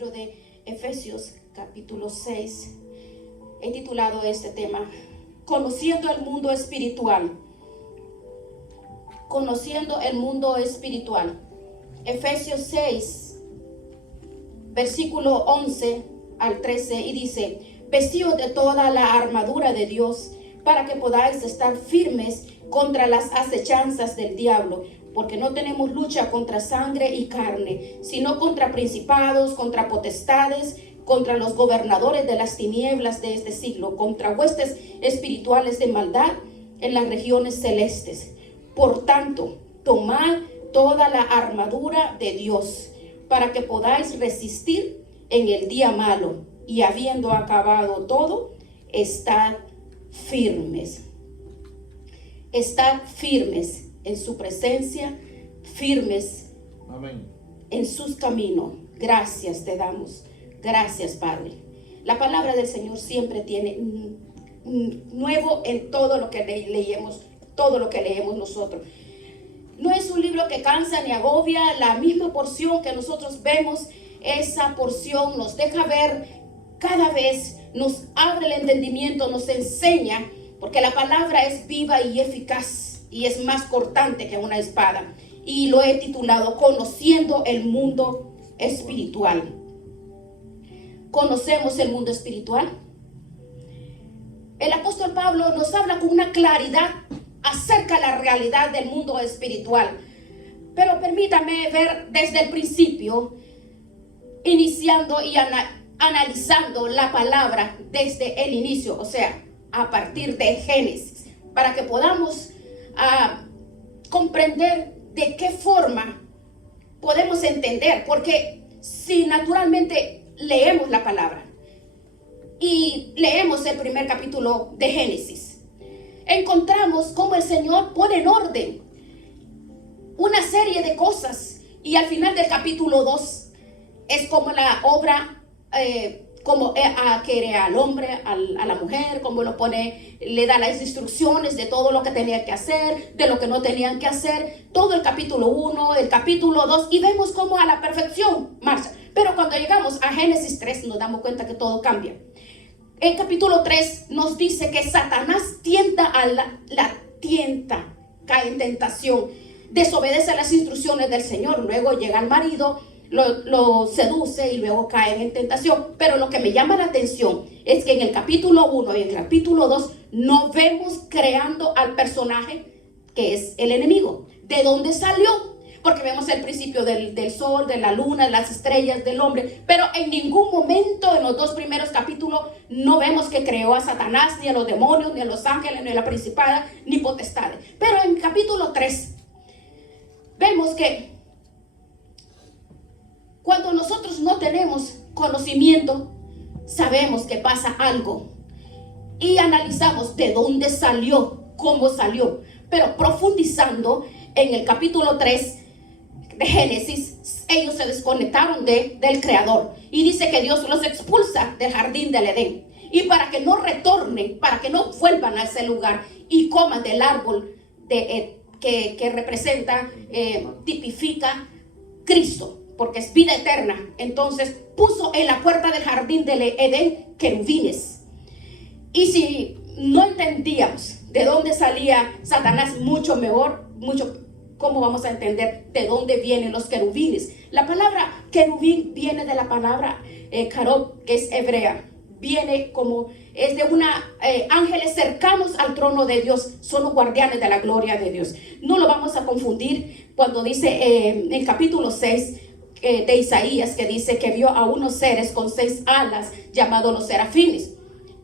libro de Efesios, capítulo 6. He titulado este tema, Conociendo el mundo espiritual. Conociendo el mundo espiritual. Efesios 6, versículo 11 al 13, y dice: vestidos de toda la armadura de Dios, para que podáis estar firmes contra las acechanzas del diablo, porque no tenemos lucha contra sangre y carne, sino contra principados, contra potestades, contra los gobernadores de las tinieblas de este siglo, contra huestes espirituales de maldad en las regiones celestes. Por tanto, tomad toda la armadura de Dios, para que podáis resistir en el día malo, y habiendo acabado todo, estad firmes. Estad firmes en su presencia, firmes. Amén. En sus caminos. Gracias te damos. Gracias, Padre. La palabra del Señor siempre tiene nuevo en todo lo que leemos, todo lo que leemos nosotros. No es un libro que cansa ni agobia. La misma porción que nosotros vemos, esa porción nos deja ver cada vez, nos abre el entendimiento, nos enseña, porque la palabra es viva y eficaz y es más cortante que una espada. Y lo he titulado Conociendo el mundo espiritual. ¿Conocemos el mundo espiritual? El apóstol Pablo nos habla con una claridad acerca de la realidad del mundo espiritual. Pero permítame ver desde el principio, iniciando y analizando la palabra desde el inicio, o sea, a partir de Génesis, para que podamos comprender de qué forma podemos entender, porque si naturalmente leemos la palabra y leemos el primer capítulo de Génesis, encontramos cómo el Señor pone en orden una serie de cosas, y al final del capítulo 2 es como la obra, como que crea al hombre, a la mujer, como lo pone, le da las instrucciones de todo lo que tenía que hacer, de lo que no tenían que hacer, todo el capítulo 1, el capítulo 2, y vemos cómo a la perfección marcha. Pero cuando llegamos a Génesis 3 nos damos cuenta que todo cambia. El capítulo 3 nos dice que Satanás tienta tienta, cae en tentación, desobedece las instrucciones del Señor, luego llega el marido, lo seduce y luego caen en tentación. Pero lo que me llama la atención es que en el capítulo 1 y en el capítulo 2 no vemos creando al personaje que es el enemigo. ¿De dónde salió? Porque vemos el principio del sol, de la luna, de las estrellas, del hombre, pero en ningún momento en los dos primeros capítulos no vemos que creó a Satanás, ni a los demonios, ni a los ángeles, ni a la principada, ni potestades. Pero en capítulo 3 vemos que cuando nosotros no tenemos conocimiento, sabemos que pasa algo y analizamos de dónde salió, cómo salió. Pero profundizando en el capítulo 3 de Génesis, ellos se desconectaron del Creador, y dice que Dios los expulsa del jardín del Edén, y para que no retornen, para que no vuelvan a ese lugar y coman del árbol que representa, tipifica Cristo, porque es vida eterna. Entonces puso en la puerta del jardín del Edén querubines. Y si no entendíamos de dónde salía Satanás, mucho cómo vamos a entender de dónde vienen los querubines. La palabra querubín viene de la palabra carob, que es hebrea. Viene es de ángeles cercanos al trono de Dios, son los guardianes de la gloria de Dios. No lo vamos a confundir cuando dice en el capítulo 6 de Isaías, que dice que vio a unos seres con 6 alas llamados los serafines,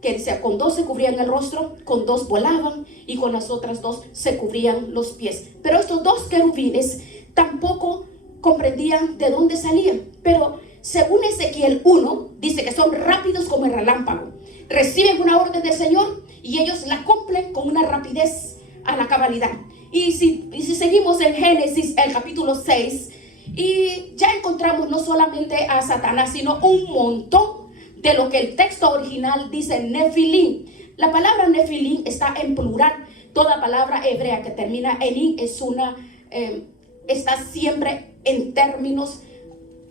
que dice, con 2 se cubrían el rostro, con 2 volaban, y con las otras 2 se cubrían los pies. Pero estos 2 querubines tampoco comprendían de dónde salían. Pero según Ezequiel 1, dice que son rápidos como el relámpago. Reciben una orden del Señor y ellos la cumplen con una rapidez a la cabalidad. Y si seguimos en Génesis, el capítulo 6, y ya encontramos no solamente a Satanás, sino un montón de lo que el texto original dice Nefilim. La palabra Nefilim está en plural. Toda palabra hebrea que termina en in está siempre en términos,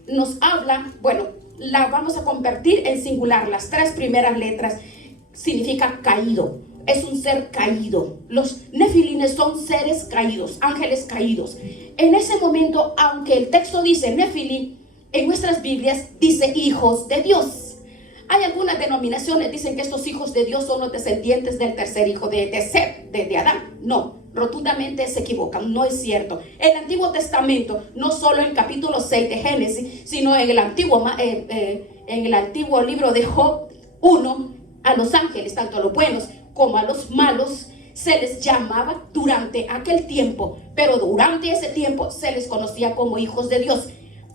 nos habla, bueno, la vamos a convertir en singular. Las 3 primeras letras significa caído. Es un ser caído. Los nefilines son seres caídos, ángeles caídos. En ese momento, aunque el texto dice nefilín, en nuestras Biblias dice hijos de Dios. Hay algunas denominaciones que dicen que estos hijos de Dios son los descendientes del tercer hijo de Seth, de Adán. No, rotundamente se equivocan, no es cierto. El Antiguo Testamento, no solo en el capítulo 6 de Génesis, sino en el antiguo libro de Job 1, a los ángeles, tanto a los buenos como a los malos, se les llamaba durante aquel tiempo, pero durante ese tiempo se les conocía como hijos de Dios.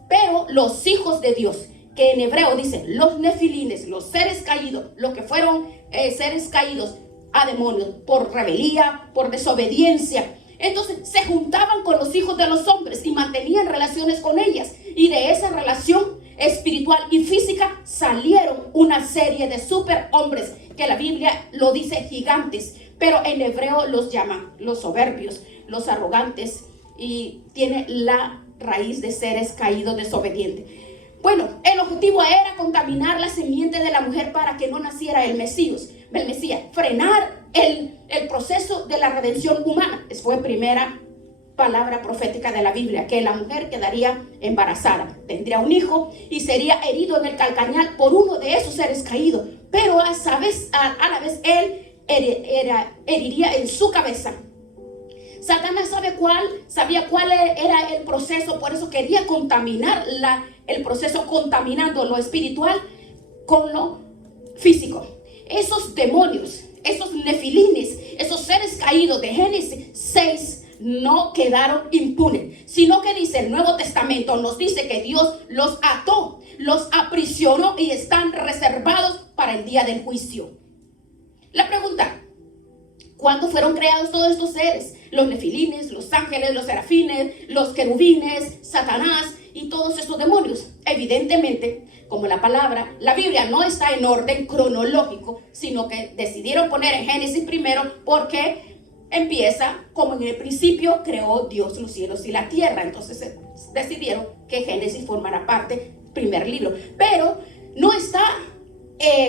Pero los hijos de Dios, que en hebreo dicen los nefilines, los seres caídos, los que fueron seres caídos a demonios por rebelía, por desobediencia, entonces se juntaban con los hijos de los hombres y mantenían relaciones con ellas, y de esa relación espiritual y física salieron una serie de superhombres, que la Biblia lo dice gigantes, pero en hebreo los llaman los soberbios, los arrogantes, y tiene la raíz de seres caídos, desobedientes. Bueno, el objetivo era contaminar la simiente de la mujer para que no naciera el Mesías, frenar el proceso de la redención humana. Esa fue primera palabra profética de la Biblia, que la mujer quedaría embarazada, tendría un hijo y sería herido en el calcañar por uno de esos seres caídos, pero a la vez él heriría en su cabeza. Satanás sabía cuál era el proceso, por eso quería contaminar el proceso, contaminando lo espiritual con lo físico. Esos demonios, esos nefilines, esos seres caídos de Génesis 6 no quedaron impunes, sino que dice el Nuevo Testamento, nos dice que Dios los ató, los aprisionó y están reservados para el día del juicio. La pregunta: ¿cuándo fueron creados todos estos seres? Los nefilines, los ángeles, los serafines, los querubines, Satanás y todos estos demonios. Evidentemente, como la Biblia no está en orden cronológico, sino que decidieron poner en Génesis primero, porque empieza como en el principio creó Dios los cielos y la tierra. Entonces decidieron que Génesis formara parte, primer libro, pero no está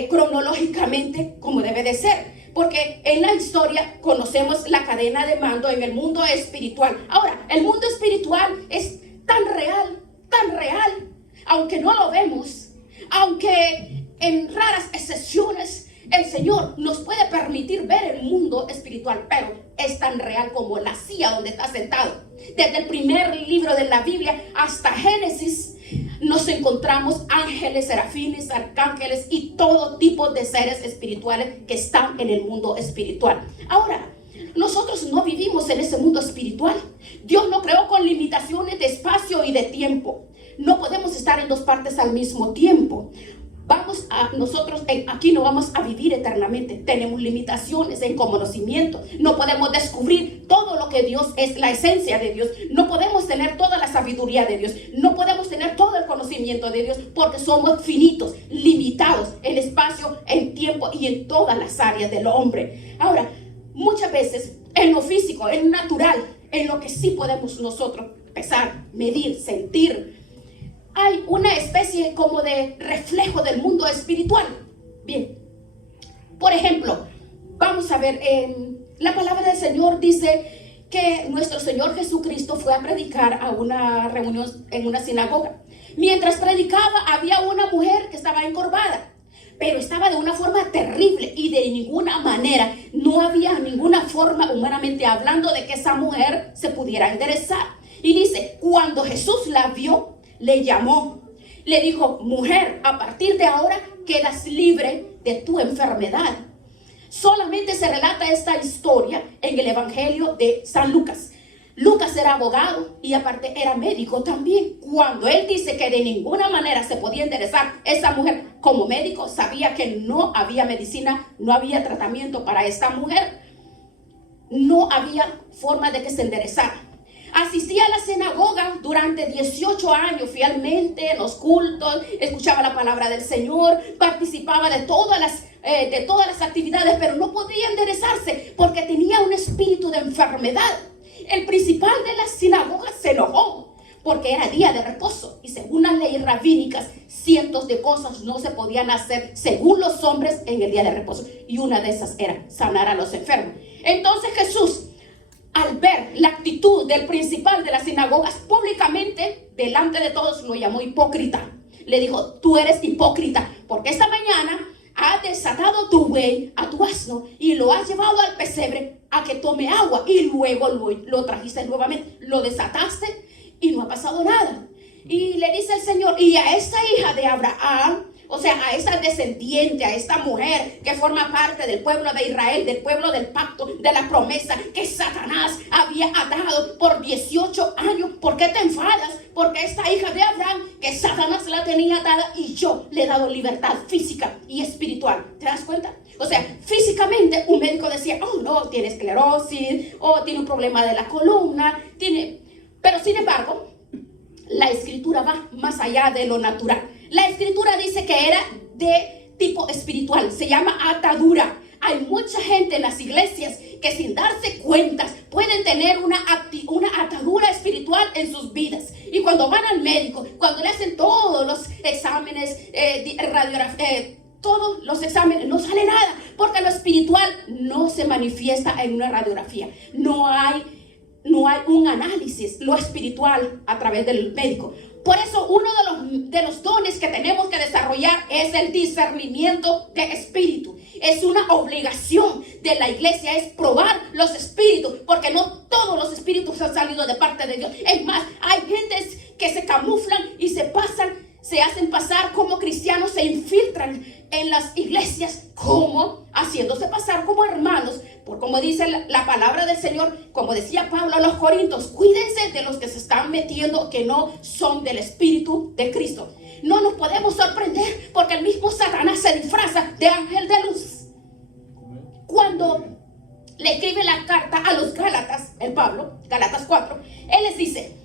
cronológicamente como debe de ser, porque en la historia conocemos la cadena de mando en el mundo espiritual. Ahora, el mundo espiritual es tan real, aunque no lo vemos, aunque en raras excepciones el Señor nos puede permitir ver el mundo espiritual, pero es tan real como la silla donde está sentado. Desde el primer libro de la Biblia hasta Génesis nos encontramos ángeles, serafines, arcángeles y todo tipo de seres espirituales que están en el mundo espiritual. Ahora, nosotros no vivimos en ese mundo espiritual. Dios nos creó con limitaciones de espacio y de tiempo. No podemos estar en 2 partes al mismo tiempo. Nosotros aquí no vamos a vivir eternamente. Tenemos limitaciones en conocimiento. No podemos descubrir todo lo que Dios es, la esencia de Dios. No podemos tener toda la sabiduría de Dios. No podemos tener todo el conocimiento de Dios, porque somos finitos, limitados en espacio, en tiempo y en todas las áreas del hombre. Ahora, muchas veces en lo físico, en lo natural, en lo que sí podemos nosotros pesar, medir, sentir, hay una especie como de reflejo del mundo espiritual. Bien, por ejemplo, vamos a ver, la palabra del Señor dice que nuestro Señor Jesucristo fue a predicar a una reunión en una sinagoga. Mientras predicaba, había una mujer que estaba encorvada, pero estaba de una forma terrible, y de ninguna manera, no había ninguna forma, humanamente hablando, de que esa mujer se pudiera enderezar. Y dice, cuando Jesús la vio, le llamó, le dijo: mujer, a partir de ahora quedas libre de tu enfermedad. Solamente se relata esta historia en el Evangelio de San Lucas. Lucas era abogado y aparte era médico también. Cuando él dice que de ninguna manera se podía enderezar, esa mujer, como médico, sabía que no había medicina, no había tratamiento para esta mujer. No había forma de que se enderezara. Asistía a la sinagoga durante 18 años fielmente en los cultos, escuchaba la palabra del Señor, participaba de todas las actividades, pero no podía enderezarse porque tenía un espíritu de enfermedad. El principal de la sinagoga se enojó porque era día de reposo y según las leyes rabínicas cientos de cosas no se podían hacer según los hombres en el día de reposo. Y una de esas era sanar a los enfermos. Entonces Jesús, al ver la actitud del principal de las sinagogas, públicamente, delante de todos, lo llamó hipócrita. Le dijo, tú eres hipócrita, porque esta mañana has desatado tu buey, a tu asno, y lo has llevado al pesebre a que tome agua, y luego lo trajiste nuevamente, lo desataste y no ha pasado nada. Y le dice el Señor, y a esta hija de Abraham, o sea, a esta descendiente, a esta mujer que forma parte del pueblo de Israel, del pueblo del pacto, de la promesa que Satanás había atado por 18 años. ¿Por qué te enfadas? Porque esta hija de Abraham, que Satanás la tenía atada, y yo le he dado libertad física y espiritual. ¿Te das cuenta? O sea, físicamente un médico decía, oh no, tiene esclerosis, o tiene un problema de la columna, pero sin embargo, la escritura va más allá de lo natural. La escritura dice que era de tipo espiritual, se llama atadura. Hay mucha gente en las iglesias que sin darse cuenta pueden tener una atadura espiritual en sus vidas. Y cuando van al médico, cuando le hacen todos los exámenes, todos los exámenes, no sale nada, porque lo espiritual no se manifiesta en una radiografía. No hay un análisis, lo espiritual a través del médico. Por eso uno de los dones que tenemos que desarrollar es el discernimiento de espíritu. Es una obligación de la iglesia, es probar los espíritus, porque no todos los espíritus han salido de parte de Dios. Es más, hay gentes que se camuflan y se hacen pasar como cristianos, se infiltran en las iglesias como haciéndose pasar como hermanos, por como dice la palabra del Señor, como decía Pablo a los Corintios, cuídense de los que se están metiendo que no son del Espíritu de Cristo. No nos podemos sorprender porque el mismo Satanás se disfraza de ángel de luz. Cuando le escribe la carta a los Gálatas, el Pablo, Gálatas 4, él les dice,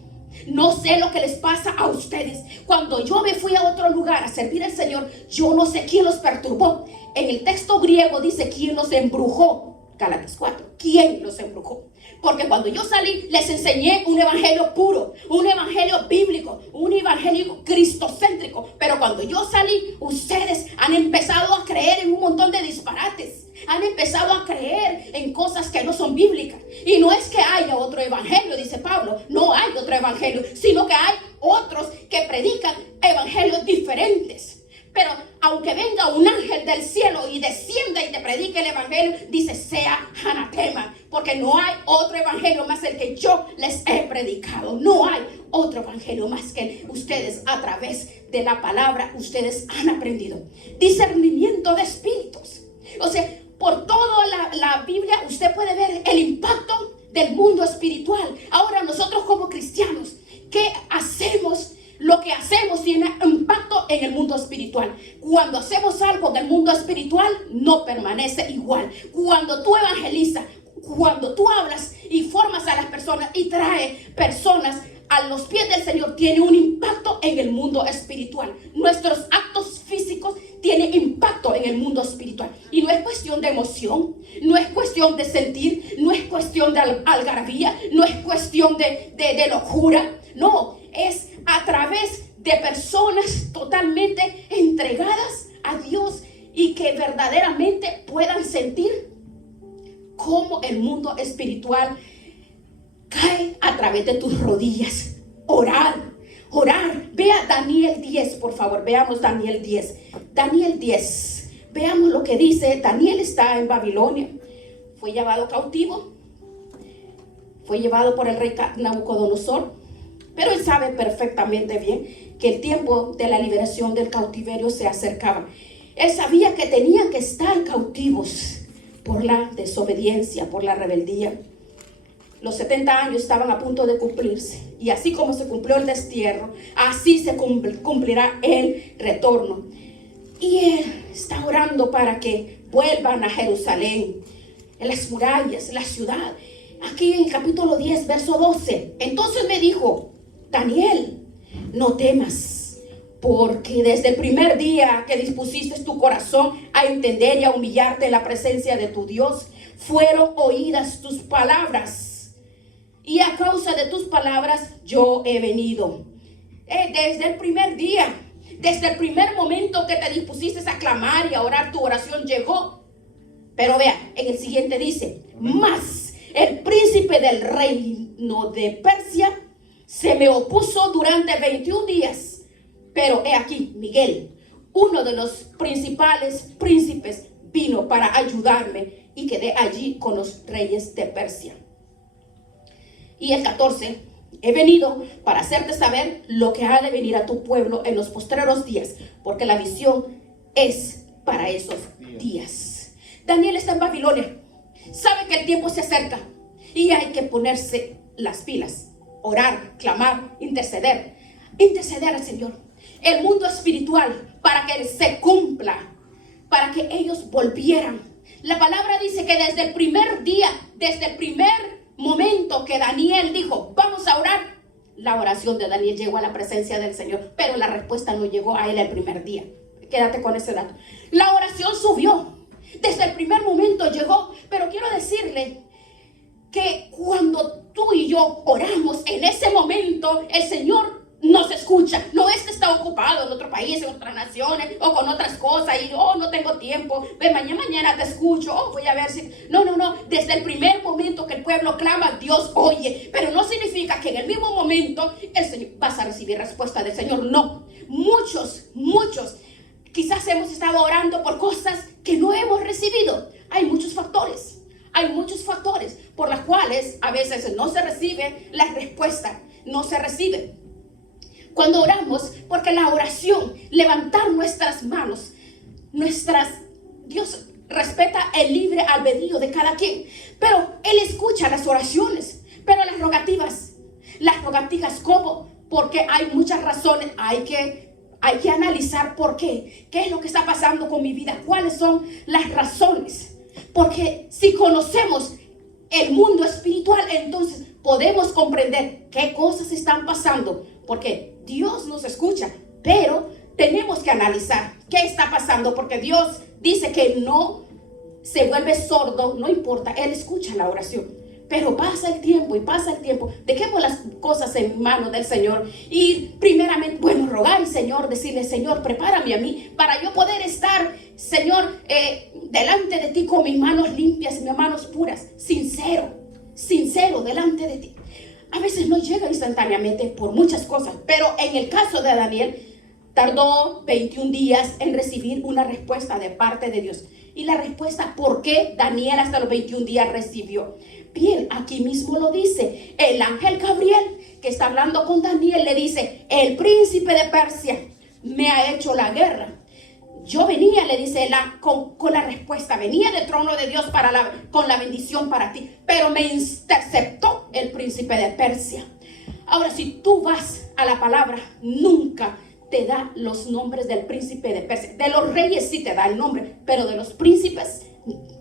no sé lo que les pasa a ustedes. Cuando yo me fui a otro lugar a servir al Señor, yo no sé quién los perturbó. En el texto griego dice quién los embrujó. Gálatas 4, ¿quién los embrujó? Porque cuando yo salí, les enseñé un evangelio puro, un evangelio bíblico, un evangelio cristocéntrico. Pero cuando yo salí, ustedes han empezado a creer en un montón de disparates. Han empezado a creer en cosas que no son bíblicas. Y no es que haya otro evangelio, dice Pablo. No hay otro evangelio, sino que hay otros que predican evangelios diferentes. Pero aunque venga un ángel del cielo y descienda y te predique el evangelio, dice, sea anatema, porque no hay otro evangelio más el que yo les he predicado. No hay otro evangelio más que ustedes a través de la palabra ustedes han aprendido. Discernimiento de espíritus. O sea, por toda la Biblia usted puede ver el impacto del mundo espiritual. Ahora nosotros como cristianos, ¿qué hacemos? Lo que hacemos tiene impacto en el mundo espiritual. Cuando hacemos algo en el mundo espiritual, no permanece igual. Cuando tú evangelizas, cuando tú hablas y formas a las personas y traes personas a los pies del Señor, tiene un impacto en el mundo espiritual. Nuestros actos físicos tienen impacto en el mundo espiritual. Y no es cuestión de emoción, no es cuestión de sentir, no es cuestión de algarabía, no es cuestión de locura. No, es a través de personas totalmente entregadas a Dios y que verdaderamente puedan sentir cómo el mundo espiritual cae a través de tus rodillas. Orar. Vea Daniel 10, por favor, veamos Daniel 10. Daniel 10, veamos lo que dice. Daniel está en Babilonia, fue llevado cautivo, fue llevado por el rey Nabucodonosor. Pero él sabe perfectamente bien que el tiempo de la liberación del cautiverio se acercaba. Él sabía que tenían que estar cautivos por la desobediencia, por la rebeldía. Los 70 años estaban a punto de cumplirse. Y así como se cumplió el destierro, así se cumplirá el retorno. Y él está orando para que vuelvan a Jerusalén, en las murallas, la ciudad. Aquí en el capítulo 10, verso 12. Entonces me dijo, Daniel, no temas, porque desde el primer día que dispusiste tu corazón a entender y a humillarte en la presencia de tu Dios, fueron oídas tus palabras, y a causa de tus palabras yo he venido. Desde el primer día, Desde el primer momento que te dispusiste a clamar y a orar, tu oración llegó. Pero vea, en el siguiente dice, mas el príncipe del reino de Persia se me opuso durante 21 días. Pero he aquí, Miguel, uno de los principales príncipes, vino para ayudarme y quedé allí con los reyes de Persia. Y el 14, he venido para hacerte saber lo que ha de venir a tu pueblo en los postreros días, porque la visión es para esos días. Daniel está en Babilonia, sabe que el tiempo se acerca y hay que ponerse las pilas, orar, clamar, interceder al Señor. El mundo espiritual, para que se cumpla, para que ellos volvieran. La palabra dice que desde el primer día, desde el primer momento que Daniel dijo, vamos a orar, la oración de Daniel llegó a la presencia del Señor, pero la respuesta no llegó a él el primer día. Quédate con ese dato. La oración subió, desde el primer momento llegó, pero quiero decirle que cuando tú y yo oramos, en ese momento el Señor nos escucha. No es que está ocupado en otro país, en otras naciones o con otras cosas y no tengo tiempo, mañana te escucho, voy a ver si... No, desde el primer momento que el pueblo clama, Dios oye, pero no significa que en el mismo momento el Señor vas a recibir respuesta del Señor. No, muchos quizás hemos estado orando por cosas que no hemos recibido. Hay muchos factores por los cuales a veces no se recibe la respuesta, no se recibe. Cuando oramos, porque la oración, levantar nuestras manos, Dios respeta el libre albedrío de cada quien, pero Él escucha las oraciones, pero las rogativas, ¿cómo? Porque hay muchas razones, hay que analizar por qué es lo que está pasando con mi vida, cuáles son las razones, porque si conocemos el mundo espiritual, entonces podemos comprender qué cosas están pasando, porque Dios nos escucha, pero tenemos que analizar qué está pasando, porque Dios dice que no se vuelve sordo, no importa, Él escucha la oración. Pero pasa el tiempo, dejemos las cosas en manos del Señor y primeramente, rogar al Señor, decirle, Señor, prepárame a mí para yo poder estar, Señor, delante de ti con mis manos limpias y mis manos puras, sincero delante de ti. A veces no llega instantáneamente por muchas cosas, pero en el caso de Daniel, tardó 21 días en recibir una respuesta de parte de Dios. Y la respuesta, ¿por qué Daniel hasta los 21 días recibió? Bien, aquí mismo lo dice. El ángel Gabriel, que está hablando con Daniel, le dice, el príncipe de Persia me ha hecho la guerra. Yo venía, le dice, con la respuesta, venía del trono de Dios con la bendición para ti, pero me interceptó el príncipe de Persia. Ahora, si tú vas a la palabra, nunca te da los nombres del príncipe de Persia. De los reyes sí te da el nombre, pero de los príncipes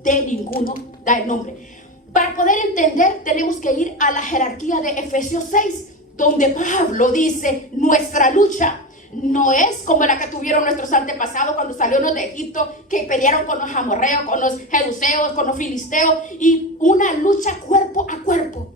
de ninguno da el nombre. Para poder entender, tenemos que ir a la jerarquía de Efesios 6, donde Pablo dice, nuestra lucha no es como la que tuvieron nuestros antepasados cuando salieron de Egipto, que pelearon con los amorreos, con los jebuseos, con los filisteos, y una lucha cuerpo a cuerpo,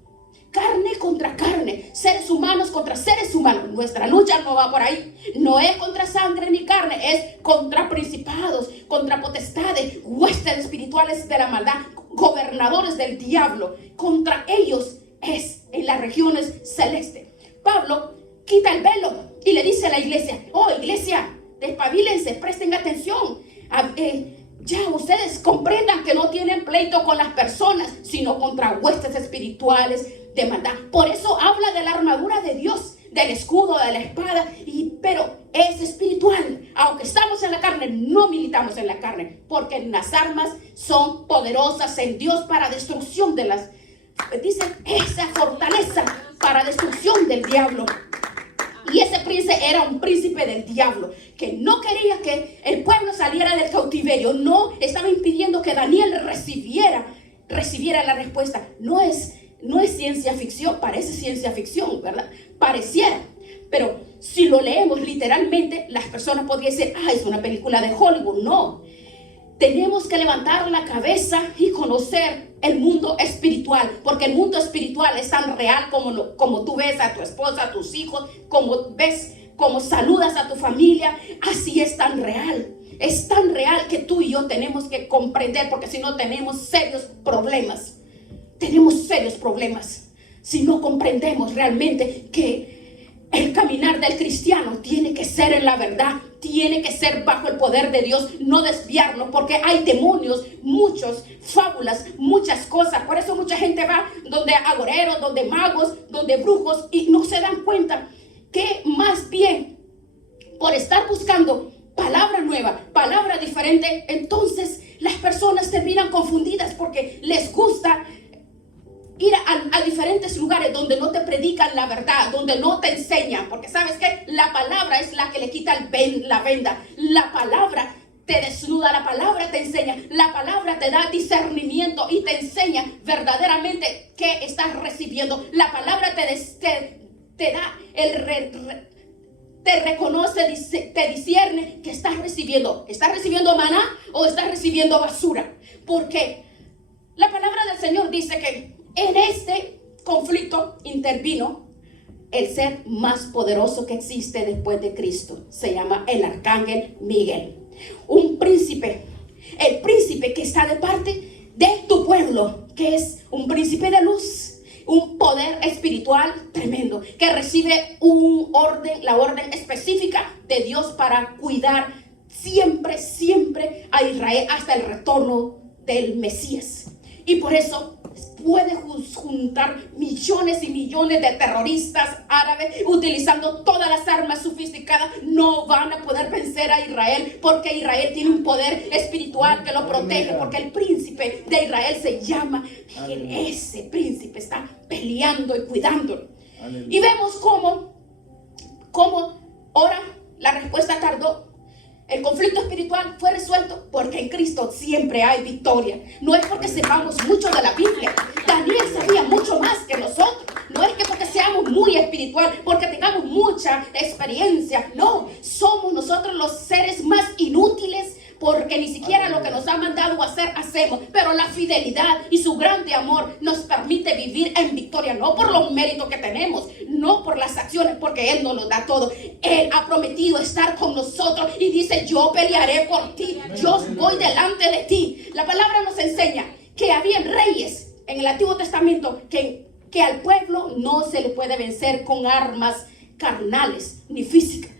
carne contra carne, seres humanos contra seres humanos. Nuestra lucha no va por ahí, no es contra sangre ni carne, es contra principados, contra potestades, huestes espirituales de la maldad, gobernadores del diablo. Contra ellos es en las regiones celestes. Pablo quita el velo y le dice a la iglesia, iglesia, despabilense, presten atención. Ya ustedes comprendan que no tienen pleito con las personas, sino contra huestes espirituales de maldad. Por eso habla de la armadura de Dios, del escudo, de la espada, pero es espiritual. Aunque estamos en la carne, no militamos en la carne, porque las armas son poderosas en Dios para destrucción de dice, esa fortaleza para destrucción del diablo. Y ese príncipe era un príncipe del diablo, que no quería que el pueblo saliera del cautiverio. No estaba impidiendo que Daniel recibiera la respuesta. No es ciencia ficción, parece ciencia ficción, ¿verdad? Pareciera. Pero si lo leemos literalmente, las personas podrían decir, es una película de Hollywood. No. Tenemos que levantar la cabeza y conocer el mundo espiritual, porque el mundo espiritual es tan real como tú ves a tu esposa, a tus hijos, como ves como saludas a tu familia, así es tan real. Es tan real que tú y yo tenemos que comprender, porque si no tenemos serios problemas. Tenemos serios problemas si no comprendemos realmente que el caminar del cristiano tiene que ser en la verdad, tiene que ser bajo el poder de Dios, no desviarnos, porque hay demonios, muchos, fábulas, muchas cosas. Por eso mucha gente va donde agoreros, donde magos, donde brujos, y no se dan cuenta que más bien por estar buscando palabra nueva, palabra diferente, entonces las personas terminan confundidas porque les gusta ir a diferentes lugares donde no te predican la verdad, donde no te enseñan, porque sabes que la palabra es la que le quita la venda. La palabra te desnuda, la palabra te enseña, la palabra te da discernimiento y te enseña verdaderamente qué estás recibiendo. La palabra te da te reconoce, te discierne que estás recibiendo. ¿Estás recibiendo maná o estás recibiendo basura? Porque la palabra del Señor dice que en este conflicto intervino el ser más poderoso que existe después de Cristo. Se llama el arcángel Miguel. Un príncipe, el príncipe que está de parte de tu pueblo, que es un príncipe de luz, un poder espiritual tremendo, que recibe la orden específica de Dios para cuidar siempre a Israel hasta el retorno del Mesías. Y por eso puede juntar millones y millones de terroristas árabes utilizando todas las armas sofisticadas. No van a poder vencer a Israel, porque Israel tiene un poder espiritual que lo protege, porque el príncipe de Israel se llama Miguel. Ese príncipe está peleando y cuidándolo. Y vemos cómo ahora la respuesta tardó. El conflicto espiritual fue resuelto porque en Cristo siempre hay victoria. No es porque sepamos mucho de la Biblia. Daniel sabía mucho más que nosotros. No es que porque seamos muy espiritual, porque tengamos mucha experiencia. No, somos nosotros los seres más inútiles, porque ni siquiera lo que nos ha mandado a hacer hacemos. Pero la fidelidad y su grande amor nos permite vivir en victoria, no por los méritos que tenemos, no por las acciones, porque Él nos lo da todo. Él ha prometido estar con nosotros y dice: yo pelearé por ti, yo voy delante de ti. La palabra nos enseña que había reyes en el Antiguo Testamento que al pueblo no se le puede vencer con armas carnales ni físicas.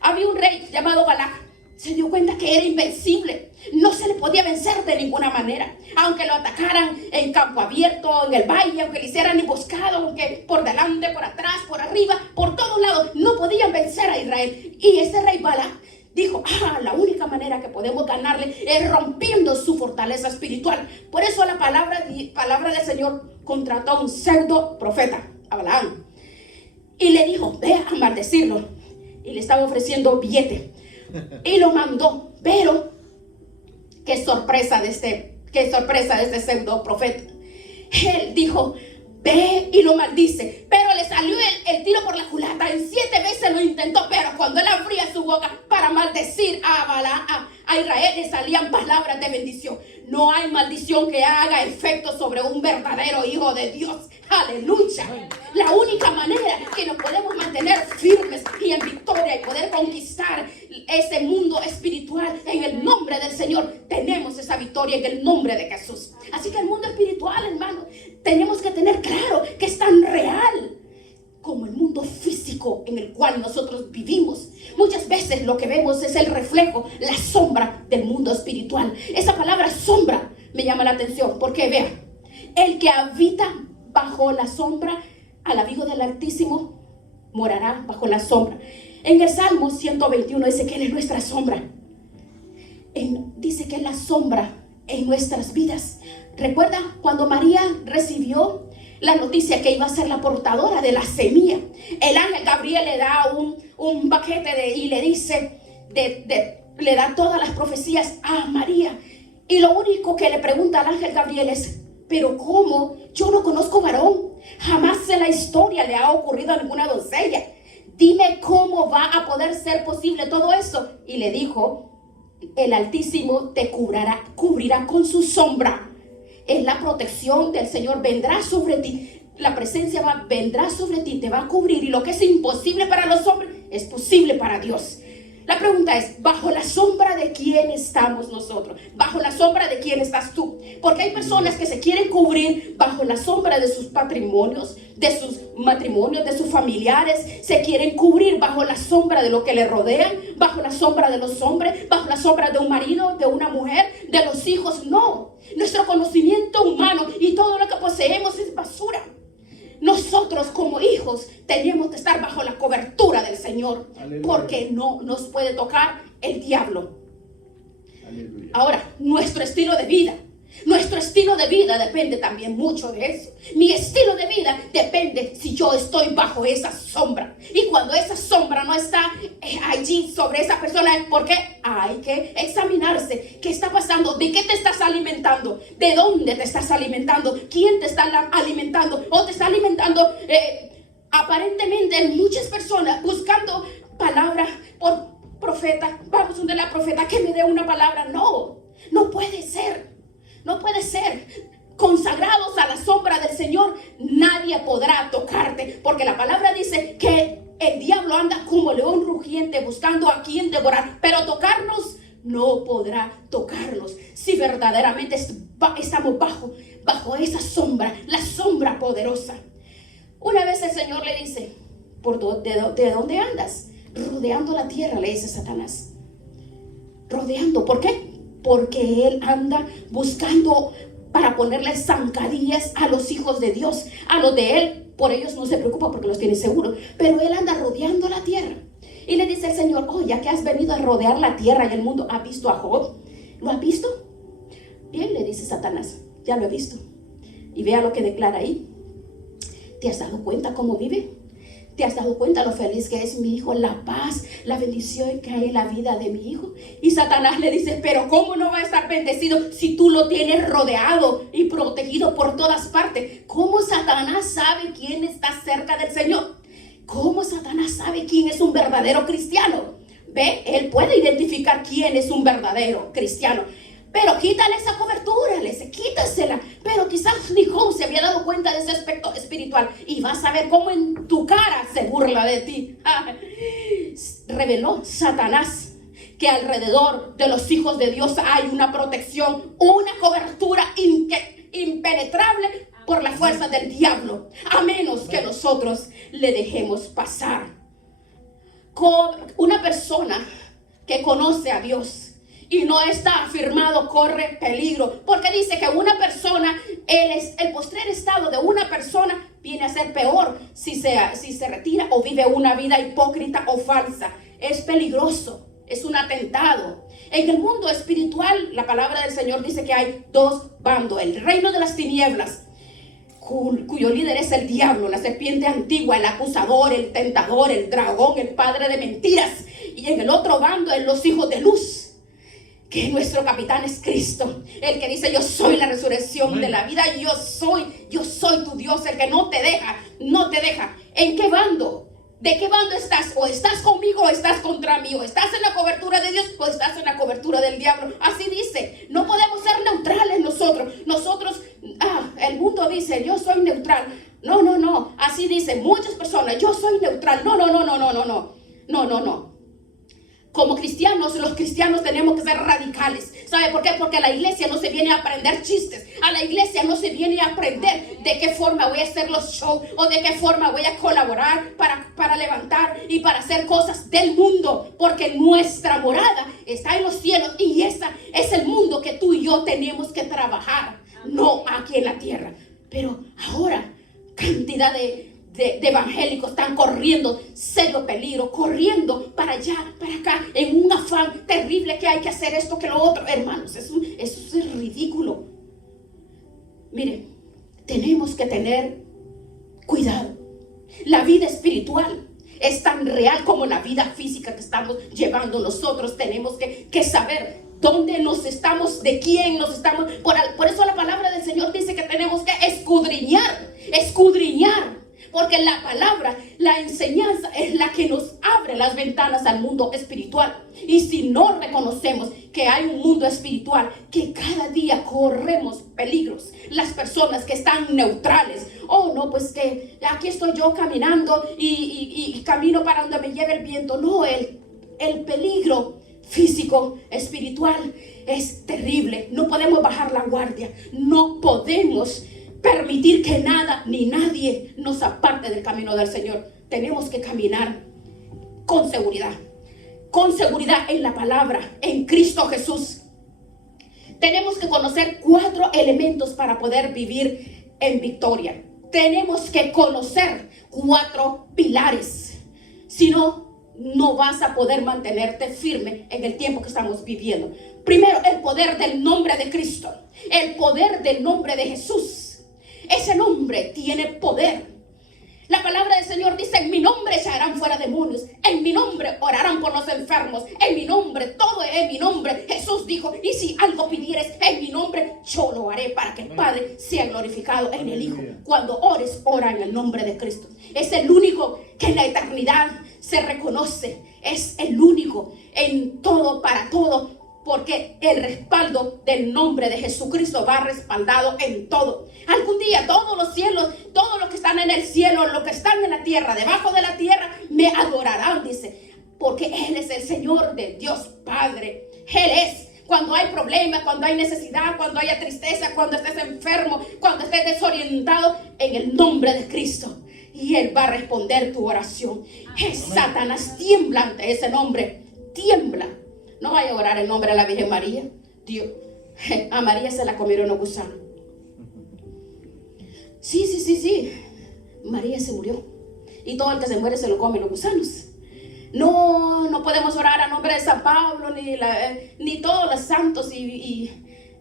Había un rey llamado Balac. Se dio cuenta que era invencible. No se le podía vencer de ninguna manera. Aunque lo atacaran en campo abierto, en el valle, aunque le hicieran emboscado, aunque por delante, por atrás, por arriba, por todos lados, no podían vencer a Israel. Y ese rey Balac dijo: la única manera que podemos ganarle es rompiendo su fortaleza espiritual. Por eso la palabra del Señor contrató a un pseudo profeta, a Balaam, y le dijo: ve a maldecirlo. Y le estaba ofreciendo billete. Y lo mandó. Pero qué sorpresa de este pseudo profeta. Él dijo: ve y lo maldice. Pero le salió el tiro por la culata. En 7 veces lo intentó, pero cuando él abría su boca para maldecir a Israel, le salían palabras de bendición. No hay maldición que haga efecto sobre un verdadero hijo de Dios. Aleluya. La única manera que nos podemos mantener firmes y en victoria y poder conquistar ese mundo espiritual en el nombre del Señor. Tenemos esa victoria en el nombre de Jesús. Así que el mundo espiritual, hermano, tenemos que tener claro que es tan real como el mundo físico en el cual nosotros vivimos. Muchas veces lo que vemos es el reflejo, la sombra del mundo espiritual. Esa palabra sombra me llama la atención porque vea, el que habita bajo la sombra al abrigo del Altísimo morará bajo la sombra. En el Salmo 121 dice que Él es nuestra sombra. Dice que es la sombra en nuestras vidas. ¿Recuerda cuando María recibió la noticia que iba a ser la portadora de la semilla? El ángel Gabriel le da un paquete y le dice, le da todas las profecías a María. Y lo único que le pregunta al ángel Gabriel es: ¿pero cómo? Yo no conozco varón. Jamás en la historia le ha ocurrido a ninguna doncella. Dime cómo va a poder ser posible todo eso. Y le dijo: el Altísimo te cubrirá con su sombra. Es la protección del Señor, vendrá sobre ti. La presencia vendrá sobre ti, te va a cubrir. Y lo que es imposible para los hombres es posible para Dios. La pregunta es, ¿bajo la sombra de quién estamos nosotros? ¿Bajo la sombra de quién estás tú? Porque hay personas que se quieren cubrir bajo la sombra de sus patrimonios, de sus matrimonios, de sus familiares. Se quieren cubrir bajo la sombra de lo que le rodean, bajo la sombra de los hombres, bajo la sombra de un marido, de una mujer, de los hijos. No, nuestro conocimiento humano y todo lo que poseemos es basura. Nosotros como hijos tenemos que estar bajo la cobertura del Señor. Aleluya. Porque no nos puede tocar el diablo. Aleluya. Ahora, nuestro estilo de vida depende también mucho de eso. Mi estilo de vida depende si yo estoy bajo esa sombra. Y cuando esa sombra no está allí sobre esa persona, porque hay que examinarse. ¿Qué está pasando? ¿De qué te estás alimentando? ¿De dónde te estás alimentando? ¿Quién te está alimentando? ¿O te está alimentando aparentemente muchas personas buscando palabra por profeta? Vamos donde la profeta que me dé una palabra. No, no puede ser. No puede ser. Consagrados a la sombra del Señor, nadie podrá tocarte, porque la palabra dice que el diablo anda como león rugiente buscando a quien devorar, pero tocarnos no podrá tocarnos si verdaderamente estamos bajo esa sombra, la sombra poderosa. Una vez el Señor le dice, ¿de dónde andas? Rodeando la tierra, le dice Satanás. Rodeando, ¿por qué? Porque él anda buscando para ponerle zancadillas a los hijos de Dios, a los de él. Por ellos no se preocupa porque los tiene seguros, pero él anda rodeando la tierra. Y le dice el Señor, ya que has venido a rodear la tierra y el mundo, ¿has visto a Job? ¿Lo has visto? Bien, le dice Satanás, ya lo he visto. Y vea lo que declara ahí. ¿Te has dado cuenta cómo vive? ¿Te has dado cuenta lo feliz que es mi hijo? La paz, la bendición que hay en la vida de mi hijo. Y Satanás le dice, pero ¿cómo no va a estar bendecido si tú lo tienes rodeado y protegido por todas partes? ¿Cómo Satanás sabe quién está cerca del Señor? ¿Cómo Satanás sabe quién es un verdadero cristiano? Ve, él puede identificar quién es un verdadero cristiano. Pero quítale esa cobertura, quítasela. Pero quizás Nicole se había dado cuenta de ese aspecto espiritual y vas a ver cómo en tu cara se burla de ti. Reveló Satanás que alrededor de los hijos de Dios hay una protección, una cobertura impenetrable por la fuerza del diablo, a menos que nosotros le dejemos pasar. Una persona que conoce a Dios y no está afirmado, corre peligro, porque dice que una persona, el postrer estado de una persona viene a ser peor si se retira o vive una vida hipócrita o falsa. Es peligroso, es un atentado. En el mundo espiritual, la palabra del Señor dice que hay dos bandos: el reino de las tinieblas, cuyo líder es el diablo, la serpiente antigua, el acusador, el tentador, el dragón, el padre de mentiras. Y en el otro bando, en los hijos de luz, que nuestro capitán es Cristo, el que dice, yo soy la resurrección de la vida, yo soy tu Dios, el que no te deja. ¿En qué bando? ¿De qué bando estás? O estás conmigo o estás contra mí, o estás en la cobertura de Dios o estás en la cobertura del diablo. Así dice, no podemos ser neutrales nosotros, el mundo dice, yo soy neutral. No, así dicen muchas personas, yo soy neutral. No. Como cristianos, los cristianos tenemos que ser radicales. ¿Sabe por qué? Porque a la iglesia no se viene a aprender chistes. A la iglesia no se viene a aprender de qué forma voy a hacer los shows o de qué forma voy a colaborar para levantar y para hacer cosas del mundo. Porque nuestra morada está en los cielos y ese es el mundo que tú y yo tenemos que trabajar, no aquí en la tierra. Pero ahora, cantidad de evangélicos están corriendo serio peligro, corriendo para allá, para acá, en un afán terrible que hay que hacer esto, que lo otro. Hermanos, eso es ridículo. Miren, tenemos que tener cuidado. La vida espiritual es tan real como la vida física que estamos llevando nosotros. Tenemos que saber dónde nos estamos, de quién nos estamos. Por eso la palabra del Señor dice que tenemos que escudriñar. Porque la palabra, la enseñanza es la que nos abre las ventanas al mundo espiritual. Y si no reconocemos que hay un mundo espiritual, que cada día corremos peligros, las personas que están neutrales, oh no, pues que aquí estoy yo caminando y camino para donde me lleve el viento. No, el peligro físico, espiritual es terrible. No podemos bajar la guardia, no podemos permitir que nada ni nadie nos aparte del camino del Señor. Tenemos que caminar con seguridad en la palabra, en Cristo Jesús. Tenemos que conocer 4 elementos para poder vivir en victoria. Tenemos que conocer 4 pilares. Si no, no vas a poder mantenerte firme en el tiempo que estamos viviendo. Primero, el poder del nombre de Cristo, el poder del nombre de Jesús. Ese nombre tiene poder. La palabra del Señor dice: en mi nombre echarán fuera demonios, en mi nombre orarán por los enfermos, en mi nombre, todo es en mi nombre. Jesús dijo: y si algo pidieres en mi nombre, yo lo haré, para que el Padre sea glorificado en el Hijo. Cuando ores, ora en el nombre de Cristo. Es el único que en la eternidad se reconoce, es el único en todo, para todo, porque el respaldo del nombre de Jesucristo va respaldado en todo. Algún día todos los cielos, todos los que están en el cielo, los que están en la tierra, debajo de la tierra, me adorarán, dice, porque Él es el Señor de Dios Padre. Él es. Cuando hay problemas, cuando hay necesidad, cuando haya tristeza, cuando estés enfermo, cuando estés desorientado, en el nombre de Cristo. Y Él va a responder tu oración. Satanás tiembla ante ese nombre. Tiembla. No vaya a orar en nombre de la Virgen María. Dios, a María se la comieron los gusanos. Sí. María se murió. Y todo el que se muere se lo comen los gusanos. No podemos orar a nombre de San Pablo, ni todos los santos.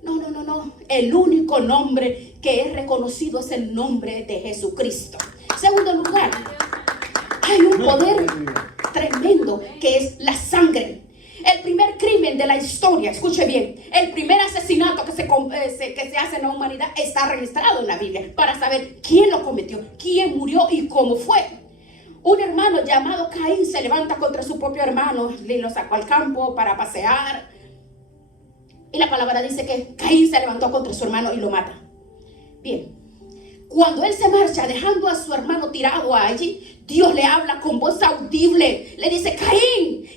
No. El único nombre que es reconocido es el nombre de Jesucristo. Segundo lugar, hay un poder tremendo que es la sangre. El primer crimen de la historia, escuche bien, el primer asesinato que se hace en la humanidad está registrado en la Biblia para saber quién lo cometió, quién murió y cómo fue. Un hermano llamado Caín se levanta contra su propio hermano, le lo sacó al campo para pasear. Y la palabra dice que Caín se levantó contra su hermano y lo mata. Bien, cuando él se marcha dejando a su hermano tirado allí, Dios le habla con voz audible. Le dice: Caín,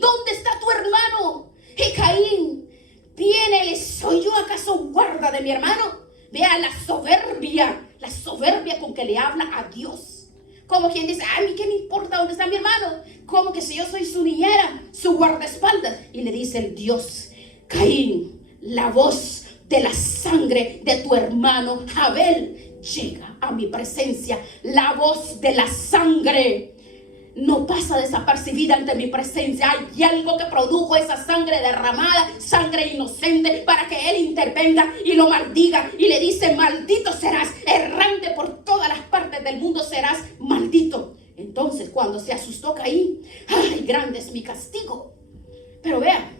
¿dónde está tu hermano? Y Caín viene y le dice: ¿soy yo acaso guarda de mi hermano? Vea la soberbia con que le habla a Dios. Como quien dice: a mí qué me importa dónde está mi hermano, como que si yo soy su niñera, su guardaespaldas. Y le dice el Dios: Caín, la voz de la sangre de tu hermano Abel llega a mi presencia. La voz de la sangre no pasa desapercibida ante mi presencia. Hay algo que produjo esa sangre derramada, sangre inocente, para que Él intervenga y lo maldiga. Y le dice: maldito serás, errante por todas las partes del mundo serás maldito. Entonces, cuando se asustó Caín, ¡ay, grande es mi castigo! Pero vean,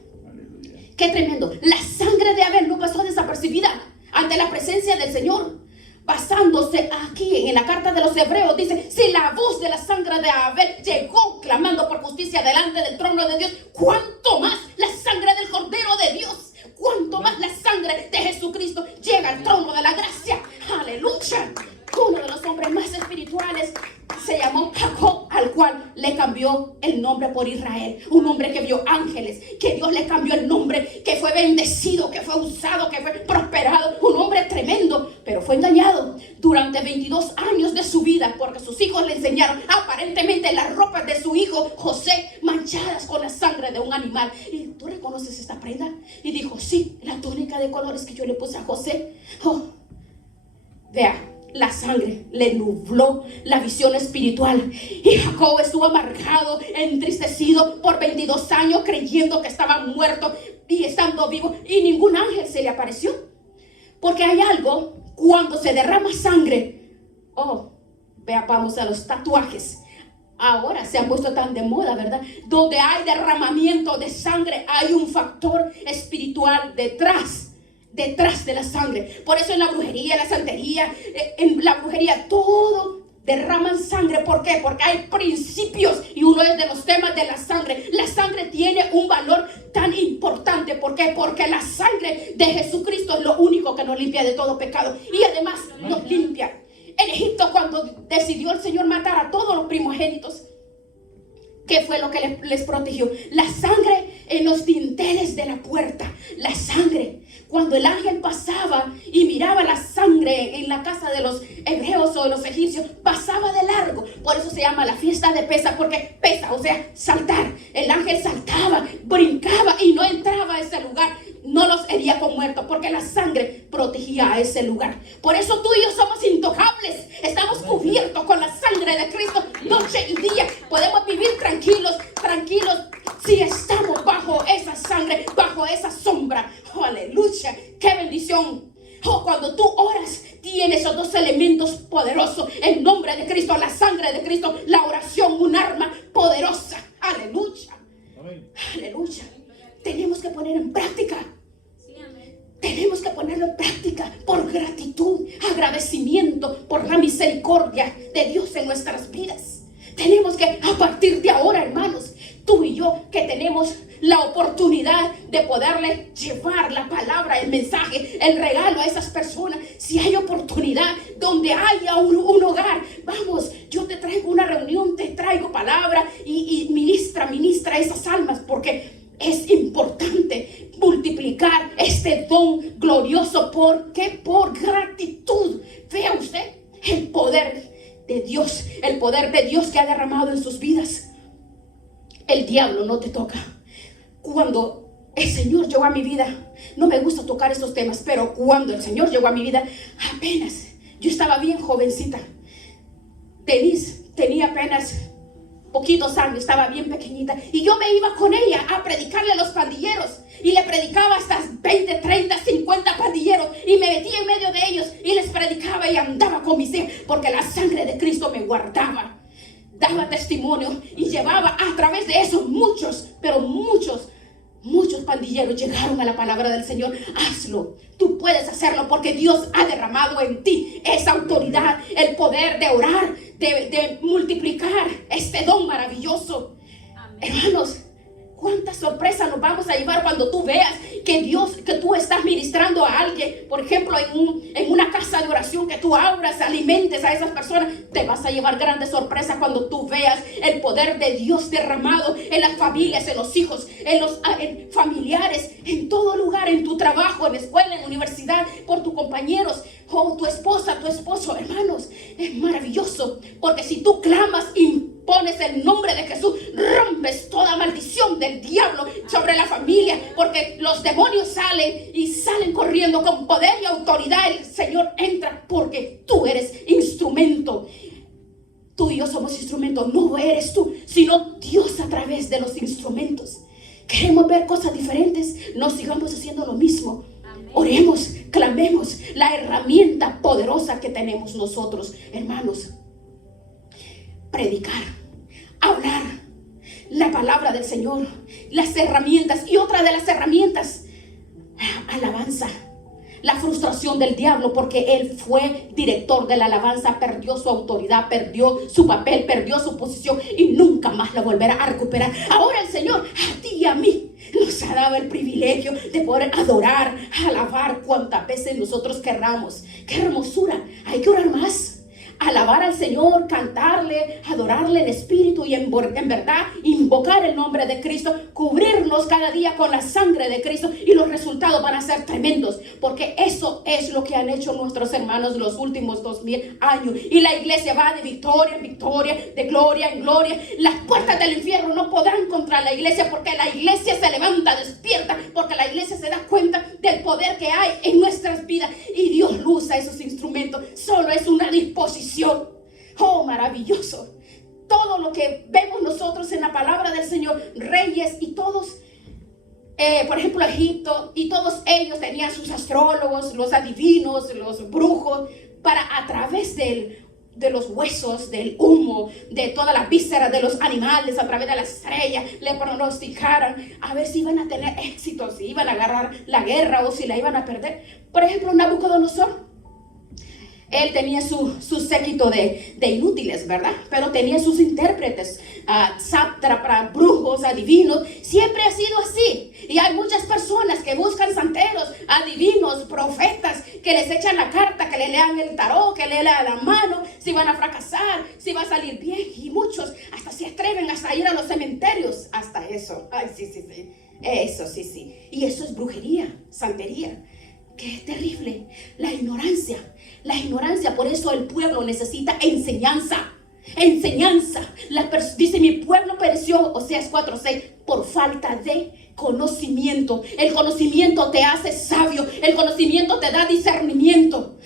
qué tremendo. La sangre de Abel no pasó desapercibida ante la presencia del Señor. Basándose aquí en la carta de los Hebreos, dice: si la voz de la sangre de Abel llegó clamando por justicia delante del trono de Dios, ¿cuánto más la sangre del Cordero de Dios? ¿Cuánto más la sangre de Jesucristo llega al trono de la gracia? ¡Aleluya! Uno de los hombres más espirituales se llamó Jacob, al cual le cambió el nombre por Israel. Un hombre que vio ángeles, que Dios le cambió el nombre, que fue bendecido, que fue usado, que fue prosperado. Un hombre tremendo, pero fue engañado durante 22 años de su vida, porque sus hijos le enseñaron aparentemente las ropas de su hijo José manchadas con la sangre de un animal. Y ¿tú reconoces esta prenda? Y dijo: sí, la túnica de colores que yo le puse a José. Oh, vea, la sangre le nubló la visión espiritual. Y Jacob estuvo amargado, entristecido por 22 años, creyendo que estaba muerto y estando vivo. Y ningún ángel se le apareció. Porque hay algo, cuando se derrama sangre. Oh, vea, vamos a los tatuajes. Ahora se han puesto tan de moda, ¿verdad? Donde hay derramamiento de sangre, hay un factor espiritual detrás de la sangre. Por eso en la brujería, en la santería, en la brujería, todo derraman sangre. ¿Por qué? Porque hay principios y uno es de los temas de la sangre. La sangre tiene un valor tan importante. ¿Por qué? Porque la sangre de Jesucristo es lo único que nos limpia de todo pecado y además nos limpia. En Egipto, cuando decidió el Señor matar a todos los primogénitos, ¿qué fue lo que les protegió? La sangre en los dinteles de la puerta. La sangre. Cuando el ángel pasaba y miraba la sangre en la casa de los hebreos o de los egipcios, pasaba de largo. Por eso se llama la fiesta de Pesa, porque pesa, o sea, saltar. El ángel saltaba, brincaba y no entraba a ese lugar. No los hería con muertos, porque la sangre protegía a ese lugar. Por eso tú y yo somos intocables. Estamos cubiertos con la sangre de Cristo noche y día. Podemos vivir tranquilos, si estamos bajo esa sangre, bajo esa sombra. Oh, aleluya, qué bendición. Oh, cuando tú oras, tienes esos dos elementos poderosos. En nombre de Cristo, la sangre de Cristo, la oración, un arma poderosa. Aleluya. Amén. Aleluya. Tenemos que poner en práctica. Tenemos que ponerlo en práctica por gratitud, agradecimiento por la misericordia de Dios en nuestras vidas. Tenemos que, a partir de ahora, hermanos, tú y yo, que tenemos la oportunidad de poderle llevar la palabra, el mensaje, el regalo a esas personas. Si hay oportunidad donde haya un hogar, vamos, yo te traigo una reunión, te traigo palabra y ministra esas almas, porque es importante multiplicar este don glorioso. ¿Por qué? Por gratitud. Vea usted el poder de Dios, el poder de Dios que ha derramado en sus vidas. El diablo no te toca. Cuando el Señor llegó a mi vida, no me gusta tocar estos temas, pero cuando el Señor llegó a mi vida, apenas, yo estaba bien jovencita. Denise tenía apenas poquitos años, estaba bien pequeñita, y yo me iba con ella a predicarle a los pandilleros, y le predicaba hasta 20, 30, 50 pandilleros, y me metía en medio de ellos y les predicaba y andaba con mis hijos, porque la sangre de Cristo me guardaba, daba testimonio y llevaba a través de eso muchos pandilleros llegaron a la palabra del Señor. Hazlo, tú puedes hacerlo, porque Dios ha derramado en ti esa autoridad, el poder de orar, de multiplicar este don maravilloso. Amén. Hermanos, cuánta sorpresa nos vamos a llevar cuando tú veas que tú estás ministrando a alguien, por ejemplo, en una casa de oración, que tú abras, alimentes a esas personas. Te vas a llevar grandes sorpresas cuando tú veas el poder de Dios derramado en las familias, en los hijos, en familiares, en todo lugar, en tu trabajo, en la escuela, en la universidad, por tus compañeros, o tu esposa, tu esposo. Hermanos, es maravilloso, porque si tú clamas y pones el nombre de Jesús, rompes toda maldición del diablo sobre la familia, porque los demonios salen corriendo con poder y autoridad. El Señor entra porque tú eres instrumento. Tú y yo somos instrumentos. No eres tú, sino Dios a través de los instrumentos. Queremos ver cosas diferentes, no sigamos haciendo lo mismo. Amén. Oremos, clamemos la herramienta poderosa que tenemos nosotros, hermanos. Predicar, hablar la palabra del Señor, las herramientas. Y otra de las herramientas, alabanza. La frustración del diablo, porque él fue director de la alabanza, perdió su autoridad, perdió su papel, perdió su posición y nunca más la volverá a recuperar. Ahora el Señor a ti y a mí nos ha dado el privilegio de poder adorar, alabar cuantas veces nosotros querramos. ¡Qué hermosura! Hay que orar más. Alabar al Señor, cantarle, adorarle en espíritu y en verdad, invocar el nombre de Cristo, cubrirnos cada día con la sangre de Cristo, y los resultados van a ser tremendos, porque eso es lo que han hecho nuestros hermanos los últimos 2000 años. Y la iglesia va de victoria en victoria, de gloria en gloria. Las puertas del infierno no podrán contra la iglesia, porque la iglesia se levanta, despierta, porque la iglesia se da cuenta del poder que hay en nuestras vidas, y Dios usa esos instrumentos. Solo es una disposición. Oh, maravilloso. Todo lo que vemos nosotros en la palabra del Señor, reyes y todos, por ejemplo, Egipto, y todos ellos tenían sus astrólogos, los adivinos, los brujos, para a través de los huesos, del humo, de todas las vísceras de los animales, a través de las estrellas, le pronosticaran a ver si iban a tener éxito, si iban a agarrar la guerra o si la iban a perder. Por ejemplo, Nabucodonosor, Él tenía su séquito de inútiles, ¿verdad? Pero tenía sus intérpretes, sátrapas, brujos, adivinos. Siempre ha sido así. Y hay muchas personas que buscan santeros, adivinos, profetas, que les echan la carta, que le lean el tarot, que le lean la mano, si van a fracasar, si va a salir bien. Y muchos hasta se atreven hasta ir a los cementerios. Hasta eso. Ay, sí. Eso, sí. Y eso es brujería, santería. Qué terrible. La ignorancia. Por eso el pueblo necesita enseñanza. Dice, mi pueblo pereció, Oseas 4:6, por falta de conocimiento. El conocimiento te hace sabio. El conocimiento te da discernimiento.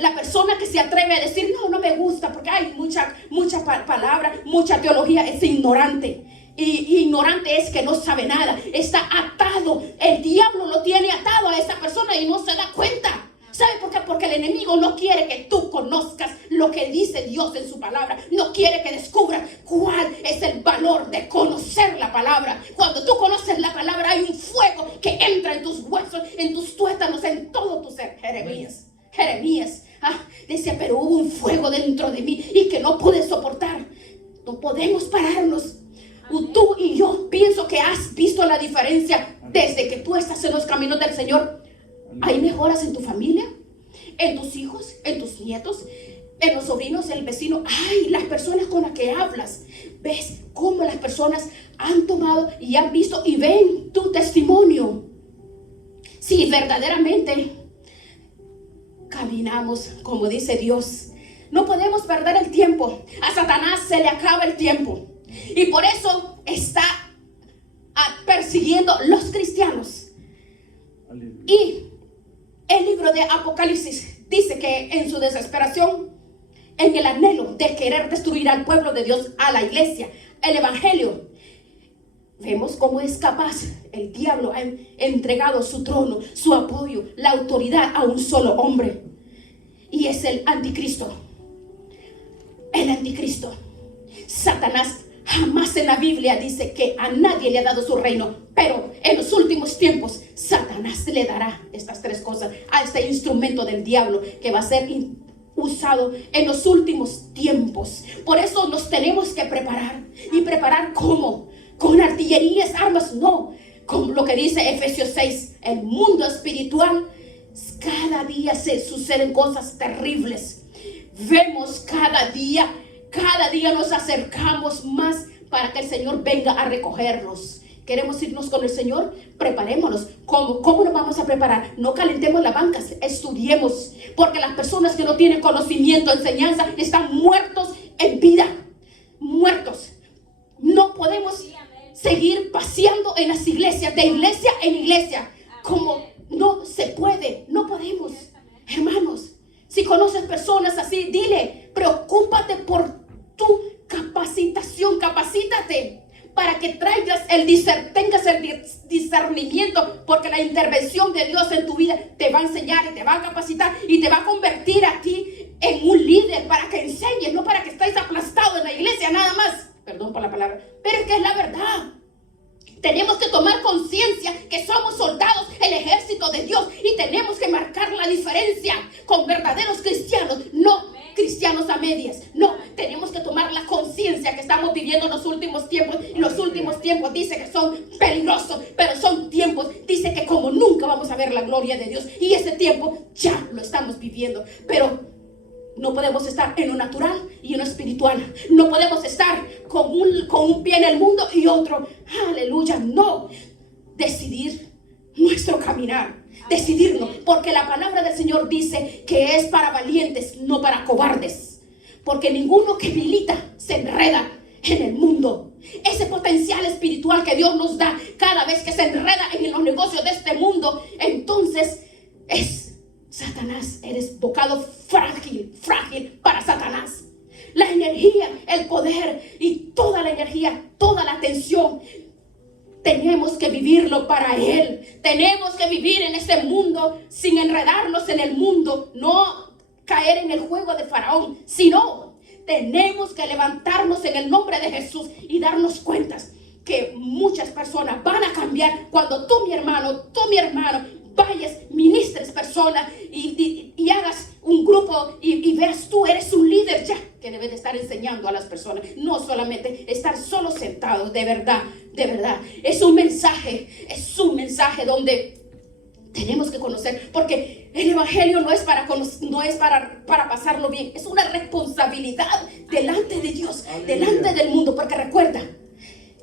La persona que se atreve a decir, no me gusta, porque hay mucha palabra, mucha teología, es ignorante. Y ignorante es que no sabe nada. Está atado. El diablo lo tiene atado a esa persona y no se da cuenta. ¿Sabe por qué? Porque el enemigo no quiere que tú conozcas lo que dice Dios en su palabra. No quiere que descubras cuál es el valor de conocer la palabra. Cuando tú conoces la palabra, hay un fuego que entra en tus huesos, en tus tuétanos, en todo tu ser. Jeremías decía, pero hubo un fuego dentro de mí y que no pude soportar. No podemos pararnos. Tú y yo pienso que has visto la diferencia desde que tú estás en los caminos del Señor. Hay mejoras en tu familia, en tus hijos, en tus nietos, en los sobrinos, en el vecino. Ay, las personas con las que hablas. ¿Ves cómo las personas han tomado y han visto y ven tu testimonio? Si verdaderamente caminamos como dice Dios, no podemos perder el tiempo. A Satanás se le acaba el tiempo. Y por eso está persiguiendo los cristianos. Aleluya. Y el libro de Apocalipsis dice que en su desesperación, en el anhelo de querer destruir al pueblo de Dios, a la iglesia, el evangelio, vemos cómo es capaz. El diablo ha entregado su trono, su apoyo, la autoridad a un solo hombre. Y es el anticristo. El anticristo. Satanás jamás en la Biblia dice que a nadie le ha dado su reino, pero en los últimos tiempos Satanás le dará estas tres cosas a este instrumento del diablo que va a ser usado en los últimos tiempos. Por eso nos tenemos que preparar. ¿Y preparar cómo? Con artillerías, armas, no. Con lo que dice Efesios 6, el mundo espiritual, cada día se suceden cosas terribles. Vemos cada día nos acercamos más para que el Señor venga a recogernos. ¿Queremos irnos con el Señor? Preparémonos. ¿Cómo nos vamos a preparar? No calentemos las bancas, estudiemos. Porque las personas que no tienen conocimiento, enseñanza, están muertos en vida. Muertos. No podemos seguir paseando en las iglesias, de iglesia en iglesia. Como no se puede, no podemos. Hermanos, si conoces personas así, dile, preocúpate por tu capacitación, capacítate para que tengas el discernimiento, porque la intervención de Dios en tu vida te va a enseñar y te va a capacitar y te va a convertir a ti en un líder para que enseñes, no para que estés aplastado en la iglesia nada más. Perdón por la palabra, pero es que es la verdad. Tenemos que tomar conciencia que somos soldados, el ejército de Dios, y tenemos que marcar la diferencia con verdaderos cristianos, no cristianos a medias. No, tenemos que tomar la conciencia que estamos viviendo en los últimos tiempos. Y los últimos tiempos dice que son peligrosos, pero son tiempos, dice que como nunca vamos a ver la gloria de Dios. Y ese tiempo ya lo estamos viviendo, pero no podemos estar en lo natural y en lo espiritual. No podemos estar con un pie en el mundo y otro, aleluya, no. Decidir nuestro caminar, decidirlo, porque la palabra del Señor dice que es para valientes, no para cobardes. Porque ninguno que milita se enreda en el mundo. Ese potencial espiritual que Dios nos da cada vez que se enreda en los negocios de este mundo, entonces es Satanás, eres bocado frágil para Satanás. La energía, el poder y toda la energía, toda la atención, tenemos que vivirlo para Él. Tenemos que vivir en este mundo sin enredarnos en el mundo, no caer en el juego de Faraón, sino tenemos que levantarnos en el nombre de Jesús y darnos cuenta que muchas personas van a cambiar cuando tú, mi hermano, vayas, ministres personas y hagas un grupo y veas tú, eres un líder ya, que debe de estar enseñando a las personas, no solamente estar solo sentado. De verdad, es un mensaje donde tenemos que conocer, porque el evangelio no es para pasarlo bien, es una responsabilidad delante de Dios, delante del mundo, porque recuerda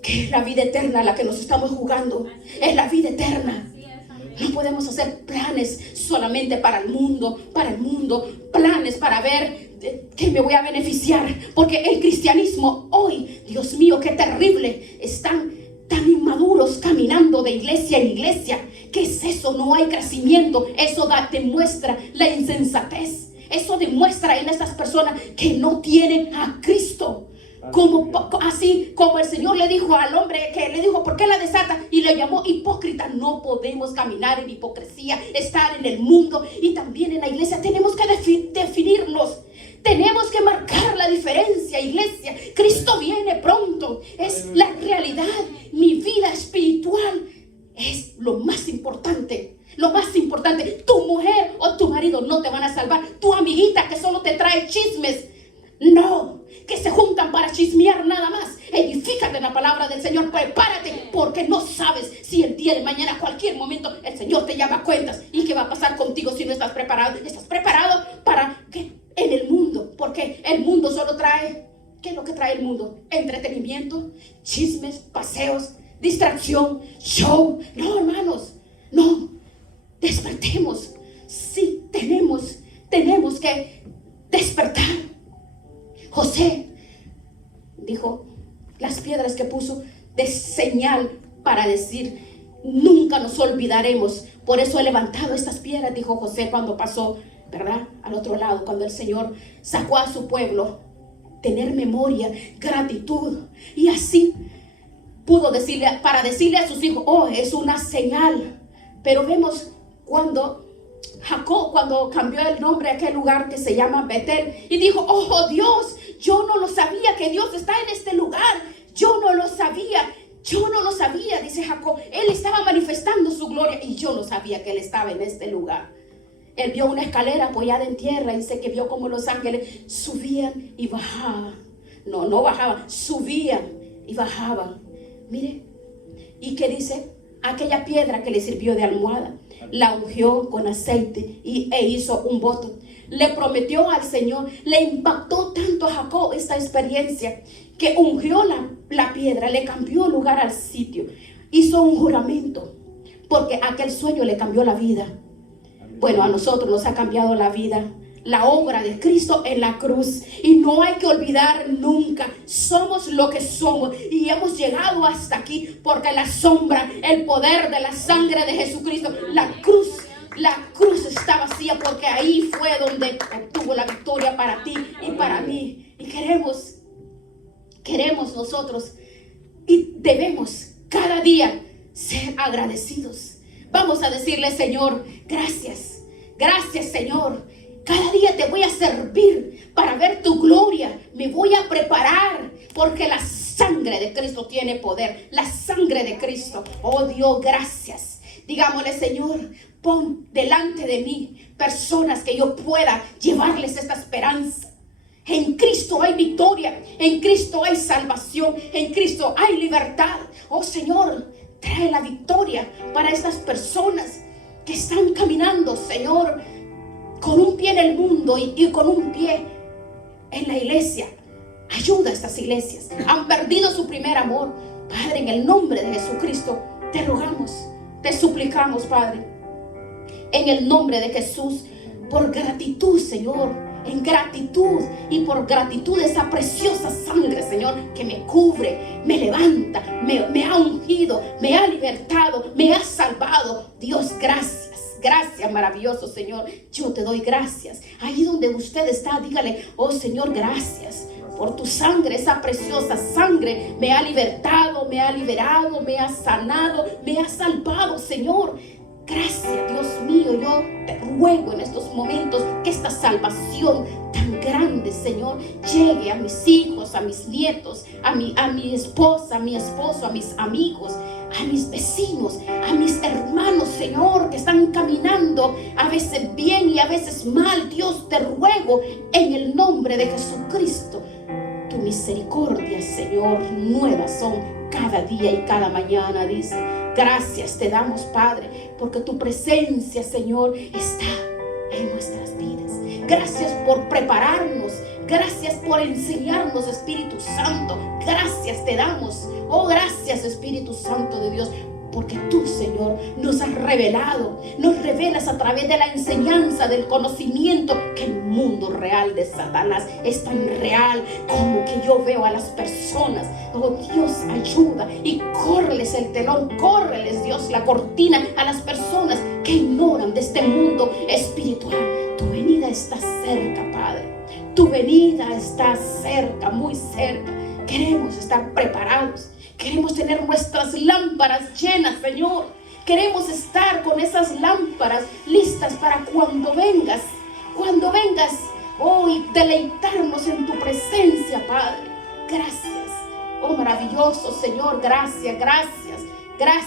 que es la vida eterna la que nos estamos jugando, es la vida eterna. No podemos hacer planes solamente para el mundo, planes para ver que me voy a beneficiar, porque el cristianismo hoy, Dios mío, qué terrible, están tan inmaduros caminando de iglesia en iglesia. ¿Qué es eso? No hay crecimiento. Eso demuestra la insensatez. Eso demuestra en estas personas que no tienen a Cristo. Así como el Señor le dijo al hombre, que le dijo, ¿por qué la desata? Y le llamó hipócrita. No podemos caminar en hipocresía, estar en el mundo y también en la iglesia. Tenemos que definirnos. Tenemos que marcar la diferencia, iglesia. Cristo viene pronto. Es la realidad. Mi vida espiritual es lo más importante. Lo más importante. Tu mujer o tu marido no te van a salvar. Tu amiguita que solo te trae chismes. No, que se juntan para chismear nada más. Edifícate en la palabra del Señor. Prepárate, porque no sabes si el día de mañana, cualquier momento, el Señor te llama a cuentas. ¿Y qué va a pasar contigo si no estás preparado? ¿Estás preparado para qué? En el mundo, porque el mundo solo trae, ¿qué es lo que trae el mundo? Entretenimiento, chismes, paseos, distracción, show. No, hermanos, no. Despertemos. Sí, tenemos que despertar. José dijo, las piedras que puso de señal para decir, nunca nos olvidaremos. Por eso he levantado estas piedras, dijo José cuando pasó, ¿verdad?, al otro lado, cuando el Señor sacó a su pueblo. Tener memoria, gratitud. Y así pudo decirle, para decirle a sus hijos, oh, es una señal. Pero vemos cuando Jacob, cuando cambió el nombre a aquel lugar que se llama Betel, y dijo, oh Dios, yo no lo sabía que Dios está en este lugar. Yo no lo sabía, dice Jacob. Él estaba manifestando su gloria y yo no sabía que Él estaba en este lugar. Él vio una escalera apoyada en tierra y dice que vio como los ángeles subían y bajaban. No bajaban, subían y bajaban. Mire, ¿y qué dice? Aquella piedra que le sirvió de almohada, la ungió con aceite e hizo un voto. Le prometió al Señor, le impactó tanto a Jacob esta experiencia, que ungió la piedra, le cambió lugar al sitio, hizo un juramento, porque aquel sueño le cambió la vida. Bueno, a nosotros nos ha cambiado la vida, la obra de Cristo en la cruz. Y no hay que olvidar nunca, somos lo que somos y hemos llegado hasta aquí porque la sombra, el poder de la sangre de Jesucristo, la cruz está vacía, porque ahí fue donde obtuvo la victoria para ti y para mí. Y queremos nosotros y debemos cada día ser agradecidos. Vamos a decirle, Señor, gracias, Señor. Cada día te voy a servir para ver tu gloria. Me voy a preparar porque la sangre de Cristo tiene poder. La sangre de Cristo. Oh Dios, gracias. Digámosle, Señor, pon delante de mí personas que yo pueda llevarles esta esperanza. En Cristo hay victoria. En Cristo hay salvación. En Cristo hay libertad. Oh Señor, trae la victoria para estas personas que están caminando, Señor, con un pie en el mundo y con un pie en la iglesia. Ayuda a estas iglesias. Han perdido su primer amor. Padre, en el nombre de Jesucristo, te rogamos, te suplicamos, Padre, en el nombre de Jesús, por gratitud, Señor, en gratitud y por gratitud de esa preciosa sangre, Señor, que me cubre, me levanta, me ha ungido, me ha libertado, me ha salvado. Dios, gracias. Gracias, maravilloso Señor. Yo te doy gracias. Ahí donde usted está, dígale, oh Señor, gracias por tu sangre, esa preciosa sangre. Me ha libertado, me ha liberado, me ha sanado, me ha salvado, Señor. Gracias, Dios mío. Yo te ruego en estos momentos que esta salvación tan grande, Señor, llegue a mis hijos, a mis nietos, a mi esposa, a mi esposo, a mis amigos, a mis vecinos, a mis hermanos, Señor, que están están caminando a veces bien y a veces mal. Dios, te ruego en el nombre de Jesucristo, tu misericordia, Señor, nuevas son cada día y cada mañana, dice. Gracias te damos, Padre, porque tu presencia, Señor, está en nuestras vidas. Gracias por prepararnos. Gracias por enseñarnos, Espíritu Santo. Gracias te damos. Oh, gracias, Espíritu Santo de Dios, porque tú, Señor, nos has revelado, nos revelas a través de la enseñanza, del conocimiento, que el mundo real de Satanás es tan real como que yo veo a las personas. Oh, Dios, ayuda y córreles el telón, córreles, Dios, la cortina a las personas que ignoran de este mundo espiritual. Tu venida está cerca, Padre. Tu venida está cerca, muy cerca. Queremos estar preparados. Queremos tener nuestras lámparas llenas, Señor. Queremos estar con esas lámparas listas para cuando vengas. Cuando vengas, oh, y deleitarnos en tu presencia, Padre. Gracias. Oh, maravilloso, Señor. Gracias, gracias, gracias.